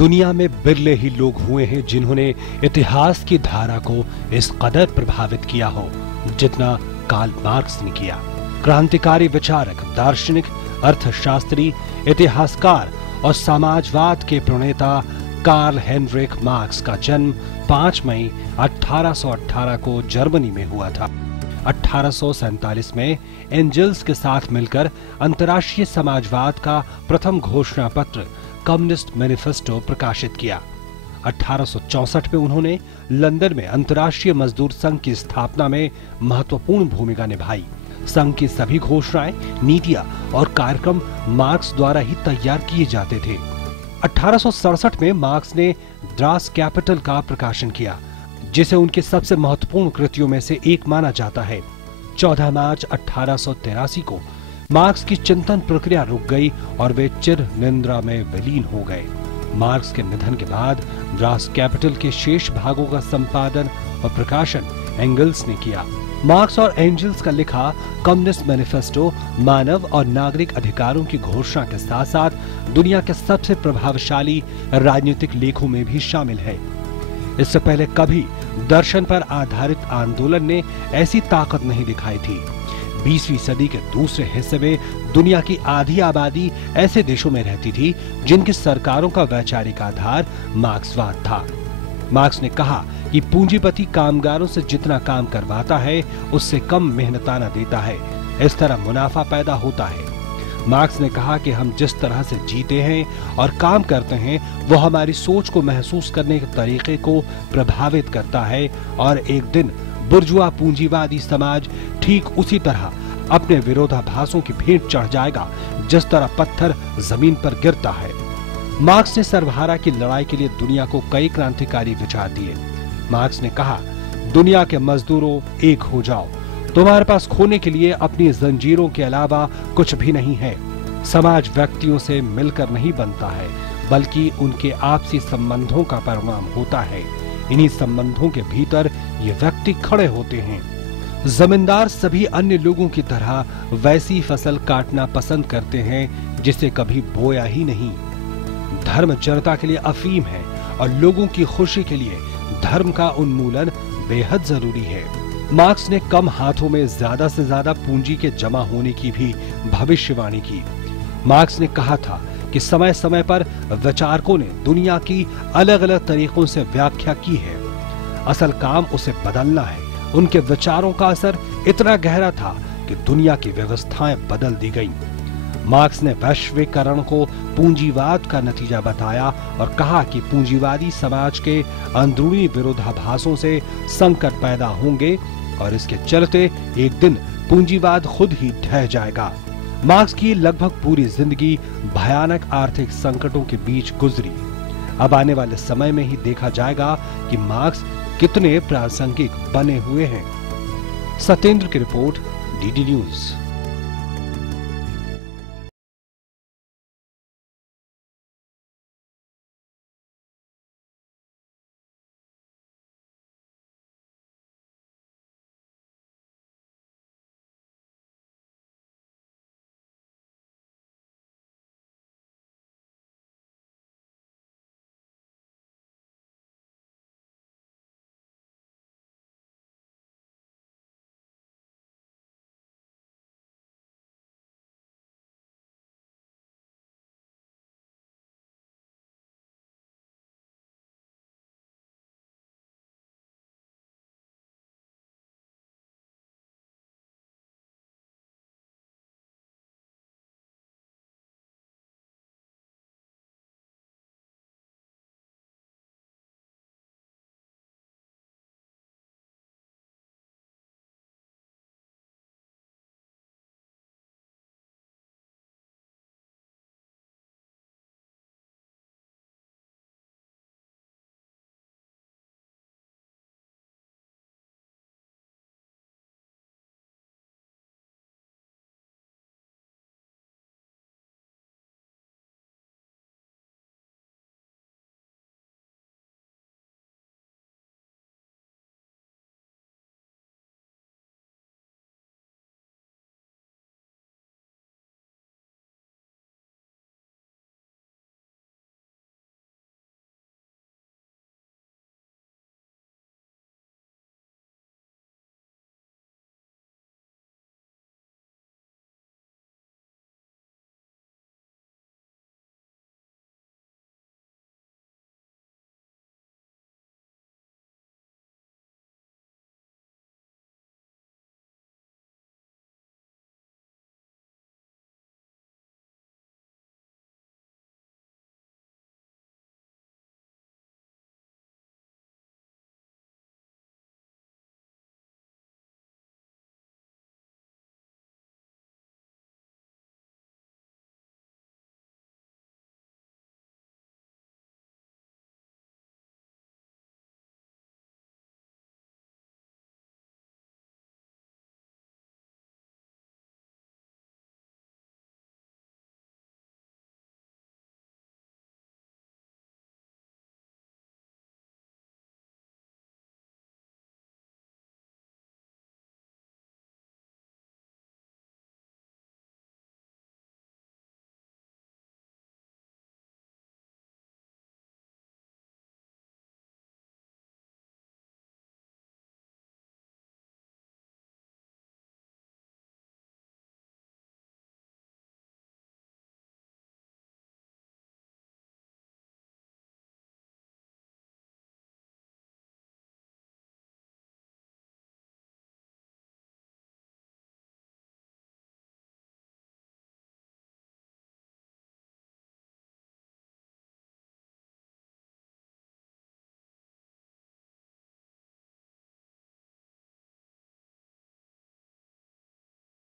दुनिया में बिरले ही लोग हुए हैं जिन्होंने इतिहास की धारा को इस कदर प्रभावित किया हो जितना कार्ल मार्क्स ने किया। क्रांतिकारी विचारक, दार्शनिक, अर्थशास्त्री, इतिहासकार और समाजवाद के प्रणेता कार्ल हेनरिक मार्क्स का जन्म 5 मई 1818 को जर्मनी में हुआ था। 1847 में एंजल्स के साथ मिलकर अंतर्राष्ट्रीय समाजवाद का प्रथम घोषणा पत्र कम्युनिस्ट मैनिफेस्टो प्रकाशित किया। 1864 में उन्होंने लंदन में अंतर्राष्ट्रीय मजदूर संघ की स्थापना में महत्वपूर्ण भूमिका निभाई। संघ की सभी घोषणाएं, नीतियां और कार्यक्रम मार्क्स द्वारा ही तैयार किए जाते थे। 1867 में मार्क्स ने द्रास कैपिटल का प्रकाशन किया, जिसे उनकी सबसे महत्वपूर्ण कृतियों में से एक माना जाता है। 14 मार्च 1883 को मार्क्स की चिंतन प्रक्रिया रुक गई और वे चिर निद्रा में विलीन हो गए। मार्क्स के निधन के बाद द्रास कैपिटल के शेष भागों का संपादन और प्रकाशन एंगल्स ने किया। मार्क्स और एंजल्स का लिखा कम्युनिस्ट मैनिफेस्टो मानव और नागरिक अधिकारों की घोषणा के साथ साथ दुनिया के सबसे प्रभावशाली राजनीतिक लेखों में भी शामिल है। इससे पहले कभी दर्शन पर आधारित आंदोलन ने ऐसी ताकत नहीं दिखाई थी। 20वीं सदी के दूसरे हिस्से में दुनिया की आधी आबादी ऐसे देशों में रहती थी जिनकी सरकारों का वैचारिक आधार मार्क्सवाद था। मार्क्स ने कहा कि पूंजीपति कामगारों से जितना काम करवाता है उससे कम मेहनताना देता है, इस तरह मुनाफा पैदा होता है। मार्क्स ने कहा कि हम जिस तरह से जीते हैं और काम करते हैं वो हमारी सोच को महसूस करने के तरीके को प्रभावित करता है और एक दिन बुर्जुआ पूंजीवादी समाज ठीक उसी तरह अपने विरोधाभासों की भेंट चढ़ जाएगा जिस तरह पत्थर जमीन पर गिरता है। मार्क्स ने सर्वहारा की लड़ाई के लिए दुनिया को कई क्रांतिकारी विचार दिए। मार्क्स ने कहा, दुनिया के मजदूरों एक हो जाओ, तुम्हारे पास खोने के लिए अपनी जंजीरों के अलावा कुछ भी नहीं है। समाज व्यक्तियों से मिलकर नहीं बनता है बल्कि उनके आपसी संबंधों का परिणाम होता है। इन्हीं संबंधों के भीतर ये व्यक्ति खड़े होते हैं। जमींदार सभी अन्य लोगों की तरह वैसी फसल काटना पसंद करते हैं जिसे कभी बोया ही नहीं। धर्म जनता के लिए अफीम है और लोगों की खुशी के लिए धर्म का उन्मूलन बेहद जरूरी है। मार्क्स ने कम हाथों में ज्यादा से ज्यादा पूंजी के जमा होने की भी भविष्यवाणी की। मार्क्स ने कहा था कि समय समय पर विचारकों ने दुनिया की अलग अलग तरीकों से व्याख्या की है, असल काम उसे बदलना है। उनके विचारों का असर इतना गहरा था कि दुनिया की व्यवस्थाएं बदल दी गईं। मार्क्स ने वैश्वीकरण को पूंजीवाद का नतीजा बताया और कहा कि पूंजीवादी समाज के अंदरूनी विरोधाभासों से संकट पैदा होंगे और इसके चलते एक दिन पूंजीवाद खुद ही ढह जाएगा। मार्क्स की लगभग पूरी जिंदगी भयानक आर्थिक संकटों के बीच गुजरी। अब आने वाले समय में ही देखा जाएगा कि मार्क्स कितने प्रासंगिक बने हुए हैं। सत्येंद्र की रिपोर्ट, डीडी न्यूज।